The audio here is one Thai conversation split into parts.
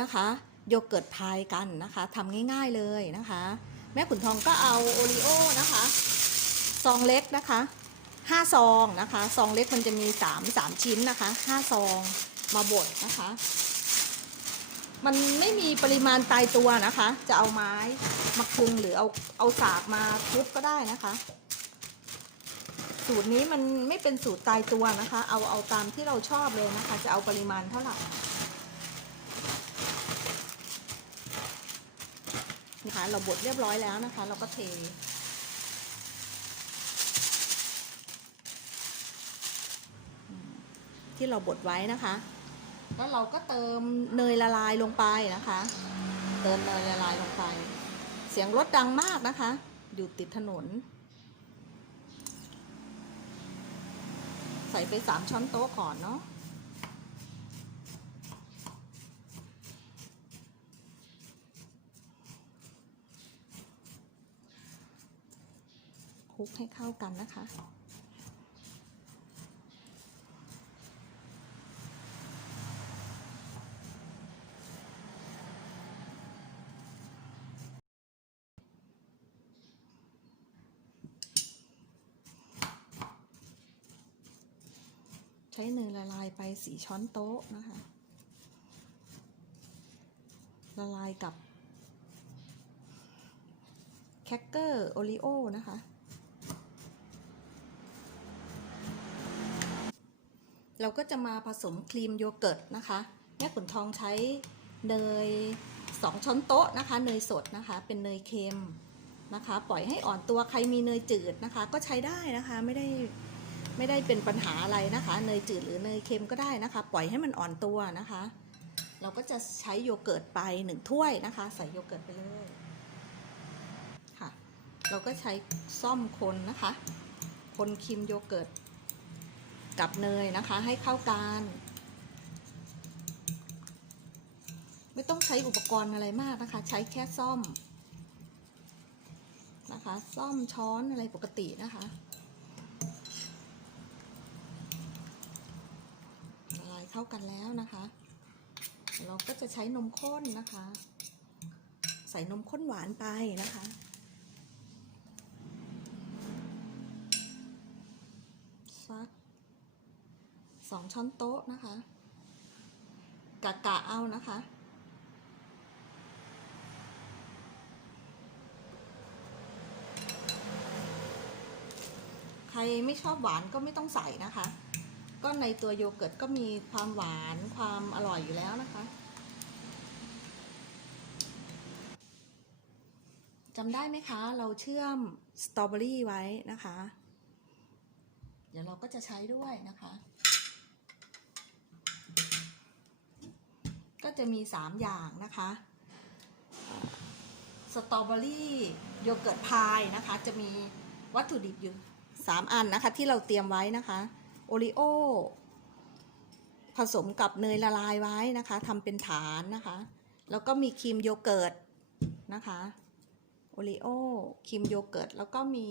นะคะโยเกิร์ตพายกันนะคะทำง่ายๆเลยนะคะ แม่ขุนทองก็เอาโอรีโอนะคะซองเล็กนะคะ5ซองนะคะซองเล็กมันจะมี3 3ชิ้นนะคะ5ซองมาบดนะคะ มันไม่มีปริมาณตายตัวนะคะ จะเอาไม้มาคุงหรือเอาเอาสากมาทุบก็ได้นะคะ สูตรนี้มันไม่เป็นสูตรตายตัวนะคะ เอาเอาตามที่เราชอบเลยนะคะ จะเอาปริมาณเท่าไหร่ นะคะ เราบดเรียบร้อยแล้วนะคะ เราก็เท ที่เราบดไว้นะคะ แล้วเราก็เติมเนยละลายลงไปนะคะ เติมเนยละลายลงไป เสียงรถดังมากนะคะ อยู่ติดถนน ใส่ไปสามช้อนโต๊ะก่อนเนาะ ลุกให้เข้ากันนะคะ ใช้เนยละลายไปสีช้อนโต๊ะนะคะ ละลายกับแครกเกอร์โอริโอนะคะ เราก็จะมาผสมครีมโยเกิร์ตนะคะแม่ขุนทองใช้เนย 2 ช้อนโต๊ะนะคะ เนยสดนะคะ เป็นเนยเค็มนะคะ ปล่อยให้อ่อนตัวใครมีเนยจืดนะคะ ก็ใช้ได้นะคะไม่ได้ไม่ได้เป็นปัญหาอะไรนะคะ เนยจืดหรือเนยเค็มก็ได้นะคะ ปล่อยให้มันอ่อนตัวนะคะ เราก็จะใช้โยเกิร์ตไปหนึ่งถ้วยนะคะ ใส่โยเกิร์ตไปเลยค่ะ เราก็ใช้ซ่อมคนนะคะ คนครีมโยเกิร์ต กับเนยนะคะ ให้เข้ากัน ไม่ต้องใช้อุปกรณ์อะไรมากนะคะ ใช้แค่ซ่อมนะคะ ซ่อมช้อนอะไรปกตินะคะละลายเข้ากันแล้วนะคะ เราก็จะใช้นมข้นนะคะ ใส่นมข้นหวานไปนะคะ สัก สองช้อนโต๊ะนะคะ กะกะเอานะคะใครไม่ชอบหวานก็ไม่ต้องใส่นะคะ ก็ในตัวโยเกิร์ตก็มีความหวานความอร่อยอยู่แล้วนะคะจำได้ไหมคะ เราเชื่อมสตรอเบอรี่ไว้นะคะ เดี๋ยวเราก็จะใช้ด้วยนะคะ ก็จะมี 3 อย่างนะคะสตรอเบอรี่โยเกิร์ตพายนะคะ จะมีวัตถุดิบอยู่ 3 อันนะคะ ที่เราเตรียมไว้นะคะโอริโอผสมกับเนยละลายไว้นะคะทำเป็นฐานนะคะ แล้วก็มีครีมโยเกิร์ตนะคะโอริโอครีมโยเกิร์ตแล้วก็มี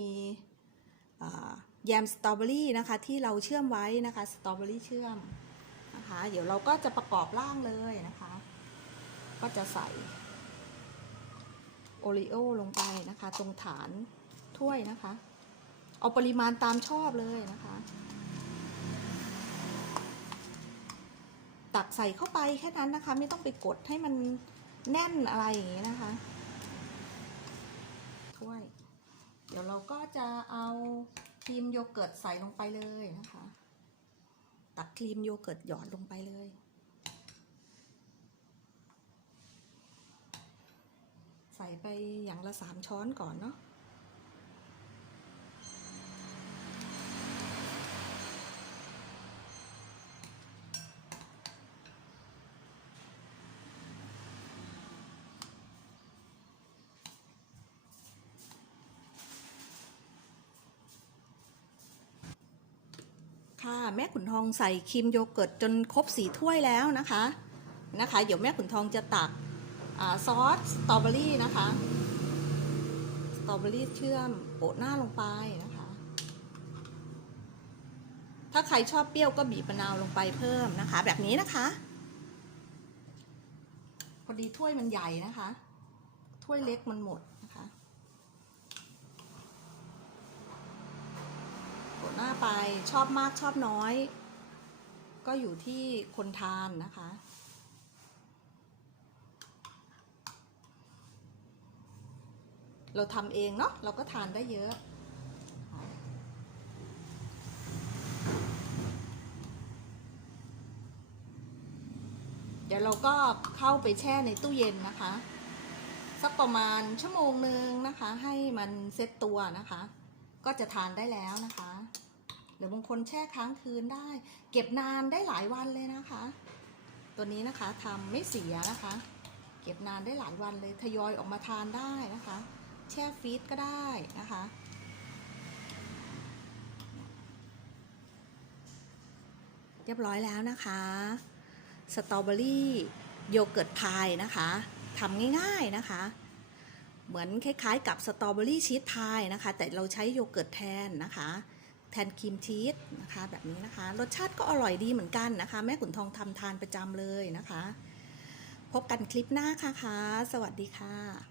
แยมสตรอเบอรี่นะคะที่เราเชื่อมไว้นะคะสตรอเบอรี่เชื่อม นะคะ เดี๋ยวเราก็จะประกอบร่างเลยนะคะ ก็จะใส่โอริโอลงไปนะคะ ตรงฐานถ้วยนะคะ เอาปริมาณตามชอบเลยนะคะ ตักใส่เข้าไปแค่นั้นนะคะ ไม่ต้องไปกดให้มันแน่นอะไรอย่างนี้นะคะถ้วย เดี๋ยวเราก็จะเอาครีมโยเกิร์ตใส่ลงไปเลยนะคะ ตักครีมโยเกิร์ตหยอดลงไปเลย ใส่ไปอย่างละสามช้อนก่อนเนาะ แม่ขุนทองใส่ครีมโยเกิร์ตจนครบสีถ้วยแล้วนะคะนะคะ เดี๋ยวแม่ขุนทองจะตักอซอสสตรอเบอรี่นะคะสตรอเบอรี่เชื่อมโปะหน้าลงไปนะคะ ถ้าใครชอบเปรี้ยวก็บีบมะนาวลงไปเพิ่มนะคะ แบบนี้นะคะ พอดีถ้วยมันใหญ่นะคะ ถ้วยเล็กมันหมดนะคะ กดหน้าไปชอบมากชอบน้อย ก็อยู่ที่คนทานนะคะ เราทำเองเนาะเราก็ทานได้เยอะค่ะเดี๋ยวเราก็เข้าไปแช่ในตู้เย็นนะคะ สักประมาณชั่วโมงหนึ่งนะคะ ให้มันเซ็ตตัวนะคะ ก็จะทานได้แล้วนะคะ หรือบางคนแช่ค้างคืนได้ เก็บนานได้หลายวันเลยนะคะ ตัวนี้นะคะทำไม่เสียนะคะ เก็บนานได้หลายวันเลยทยอยออกมาทานได้นะคะ แช่ฟรีซก็ได้นะคะเรียบร้อยแล้วนะคะสตรอเบอรี่โยเกิร์ตพายนะคะทำง่ายๆนะคะ เหมือนคล้ายๆ กับสตรอเบอรี่ชีสพายนะคะ แต่เราใช้โยเกิร์ตแทนนะคะ แทนครีมชีสนะคะแบบนี้นะคะ รสชาติก็อร่อยดีเหมือนกันนะคะ แม่ขุนทองทำทานประจำเลยนะคะ พบกันคลิปหน้าค่ะคะสวัสดีค่ะ